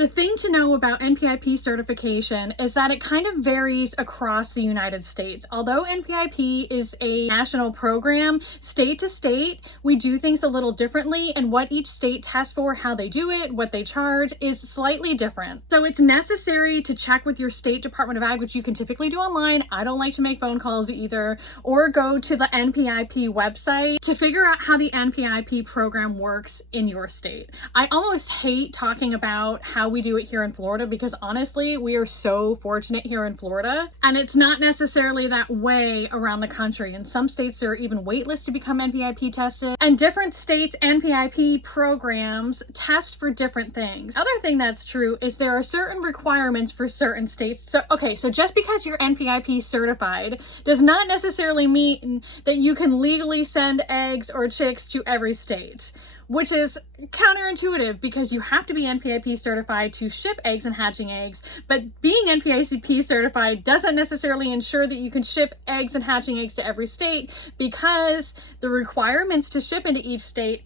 The thing to know about NPIP certification is that it kind of varies across the United States. Although NPIP is a national program, state to state, we do things a little differently, and what each state tests for, how they do it, what they charge is slightly different. So it's necessary to check with your state Department of Ag, which you can typically do online. I don't like to make phone calls either, or go to the NPIP website to figure out how the NPIP program works in your state. I almost hate talking about how we do it here in Florida because honestly, we are so fortunate here in Florida, and it's not necessarily that way around the country. In some states, there are even wait lists to become NPIP tested, and different states' NPIP programs test for different things. Other thing that's true is there are certain requirements for certain states. So just because you're NPIP certified does not necessarily mean that you can legally send eggs or chicks to every state, which is counterintuitive because you have to be NPIP certified to ship eggs and hatching eggs, but being NPIP certified doesn't necessarily ensure that you can ship eggs and hatching eggs to every state, because the requirements to ship into each state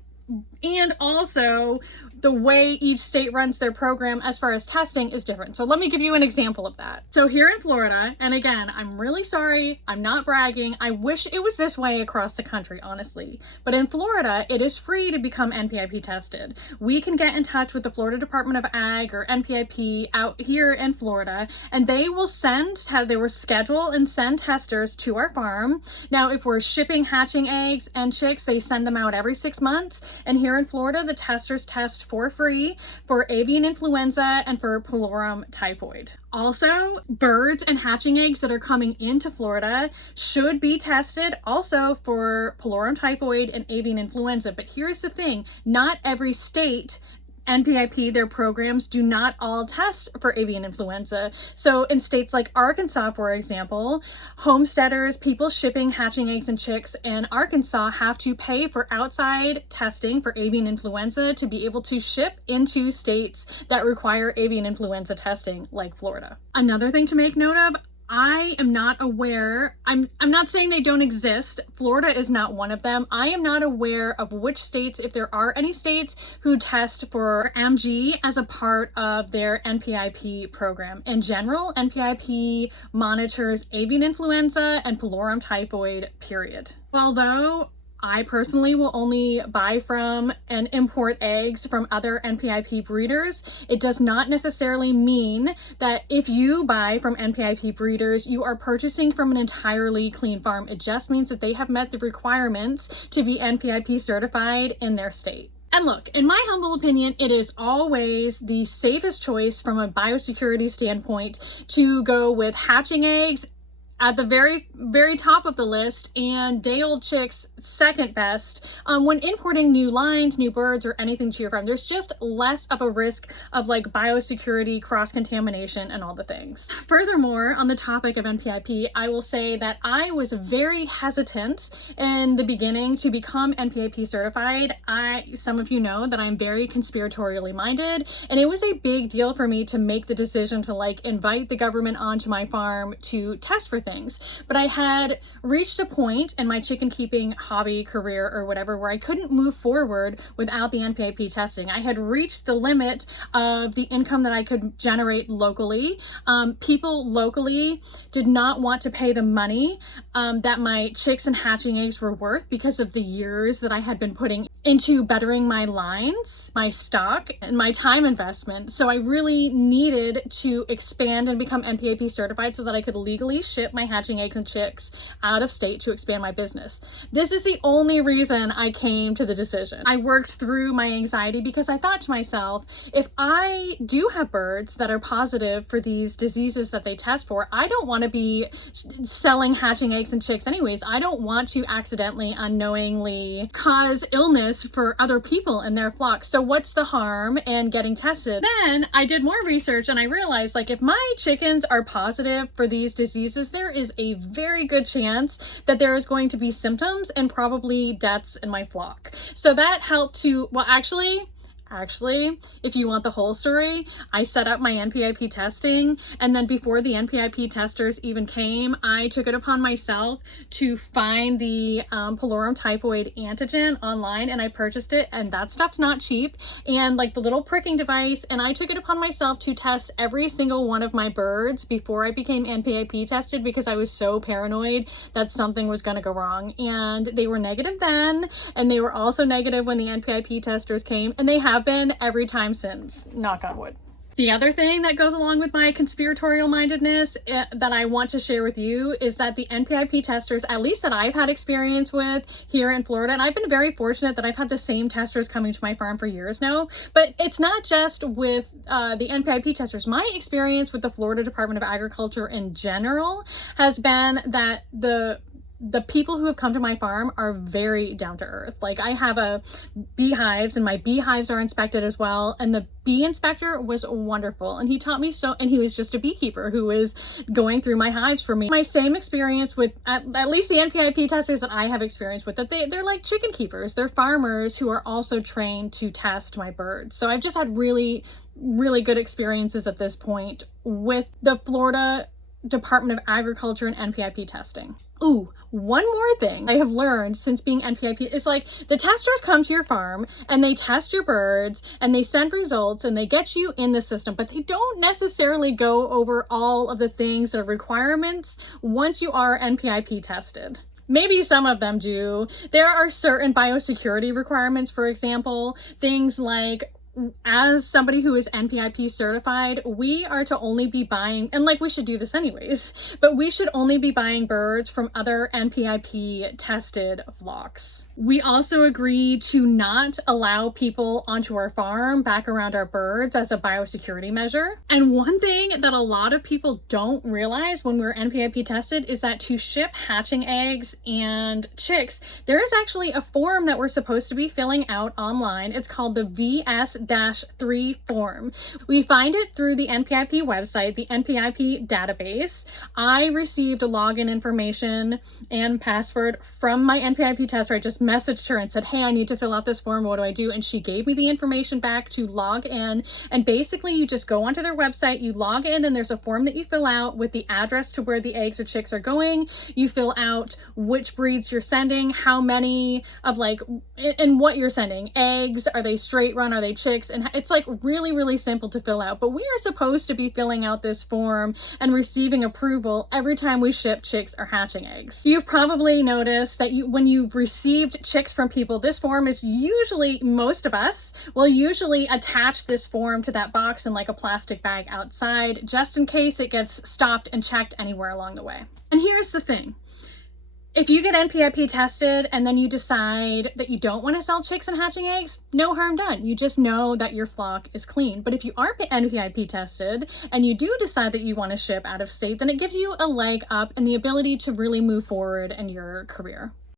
and also the way each state runs their program as far as testing is different. So let me give you an example of that. So here in Florida, and again, I'm really sorry, I'm not bragging. I wish it was this way across the country, honestly. But in Florida, it is free to become NPIP tested. We can get in touch with the Florida Department of Ag or NPIP out here in Florida, and they will schedule and send testers to our farm. Now, if we're shipping hatching eggs and chicks, they send them out every 6 months. And here in Florida, the testers test for free for avian influenza and for pullorum typhoid. Also, birds and hatching eggs that are coming into Florida should be tested also for pullorum typhoid and avian influenza. But here's the thing, not every state NPIP, their programs do not all test for avian influenza. So in states like Arkansas, for example, homesteaders, people shipping hatching eggs and chicks in Arkansas have to pay for outside testing for avian influenza to be able to ship into states that require avian influenza testing, like Florida. Another thing to make note of, I am not aware, I'm not saying they don't exist. Florida is not one of them. I am not aware of which states, if there are any states, who test for MG as a part of their NPIP program. In general, NPIP monitors avian influenza and pullorum typhoid, period. Although I personally will only buy from and import eggs from other NPIP breeders, it does not necessarily mean that if you buy from NPIP breeders, you are purchasing from an entirely clean farm. It just means that they have met the requirements to be NPIP certified in their state. And look, in my humble opinion, it is always the safest choice from a biosecurity standpoint to go with hatching eggs at the very, very top of the list, and day-old chicks second best. When importing new lines, new birds, or anything to your farm, there's just less of a risk of like biosecurity, cross-contamination, and all the things. Furthermore, on the topic of NPIP, I will say that I was very hesitant in the beginning to become NPIP certified. Some of you know that I'm very conspiratorially minded, and it was a big deal for me to make the decision to like invite the government onto my farm to test for things. But I had reached a point in my chicken keeping hobby career or whatever where I couldn't move forward without the NPIP testing. I had reached the limit of the income that I could generate locally. People locally did not want to pay the money that my chicks and hatching eggs were worth because of the years that I had been putting into bettering my lines, my stock, and my time investment. So I really needed to expand and become NPIP certified so that I could legally ship my hatching eggs and chicks out of state to expand my business. This is the only reason I came to the decision. I worked through my anxiety because I thought to myself, if I do have birds that are positive for these diseases that they test for, I don't want to be selling hatching eggs and chicks anyways. I don't want to accidentally, unknowingly cause illness for other people in their flock. So what's the harm in getting tested? Then I did more research and I realized, like, if my chickens are positive for these diseases, there is a very good chance that there is going to be symptoms and probably deaths in my flock. So that helped to, well, actually Actually, if you want the whole story, I set up my NPIP testing, and then before the NPIP testers even came, I took it upon myself to find the pylori typhoid antigen online, and I purchased it, and that stuff's not cheap, and like the little pricking device, and I took it upon myself to test every single one of my birds before I became NPIP tested because I was so paranoid that something was going to go wrong. And they were negative then, and they were also negative when the NPIP testers came, and they have been every time since, knock on wood. The other thing that goes along with my conspiratorial mindedness that I want to share with you is that the NPIP testers, at least that I've had experience with here in Florida, and I've been very fortunate that I've had the same testers coming to my farm for years now, but it's not just with the NPIP testers. My experience with the Florida Department of Agriculture in general has been that the people who have come to my farm are very down to earth. Like, I have beehives, and my beehives are inspected as well. And the bee inspector was wonderful. And he taught me and he was just a beekeeper who was going through my hives for me. My same experience with at least the NPIP testers that I have experience with, that they're like chicken keepers. They're farmers who are also trained to test my birds. So I've just had really, really good experiences at this point with the Florida Department of Agriculture and NPIP testing. Ooh, one more thing I have learned since being NPIP is like the testers come to your farm and they test your birds and they send results and they get you in the system, but they don't necessarily go over all of the things that are requirements once you are NPIP tested. Maybe some of them do. There are certain biosecurity requirements, for example, things like, as somebody who is NPIP certified, we are to only be buying, and like we should do this anyways, but we should only be buying birds from other NPIP tested flocks. We also agree to not allow people onto our farm back around our birds as a biosecurity measure. And one thing that a lot of people don't realize when we're NPIP tested is that to ship hatching eggs and chicks, there is actually a form that we're supposed to be filling out online. It's called the VS-3 form. We find it through the NPIP website, the NPIP database. I received login information and password from my NPIP tester. I just messaged her and said, hey, I need to fill out this form. What do I do? And she gave me the information back to log in. And basically you just go onto their website, you log in, and there's a form that you fill out with the address to where the eggs or chicks are going. You fill out which breeds you're sending, how many of and what you're sending. Eggs, are they straight run? Are they chicks? And it's like really, really simple to fill out. But we are supposed to be filling out this form and receiving approval every time we ship chicks or hatching eggs. You've probably noticed that when you've received chicks from people, this form is usually, most of us will usually attach this form to that box in like a plastic bag outside, just in case it gets stopped and checked anywhere along the way. And here's the thing. If you get NPIP tested and then you decide that you don't want to sell chicks and hatching eggs, no harm done. You just know that your flock is clean. But if you aren't NPIP tested and you do decide that you want to ship out of state, then it gives you a leg up and the ability to really move forward in your career.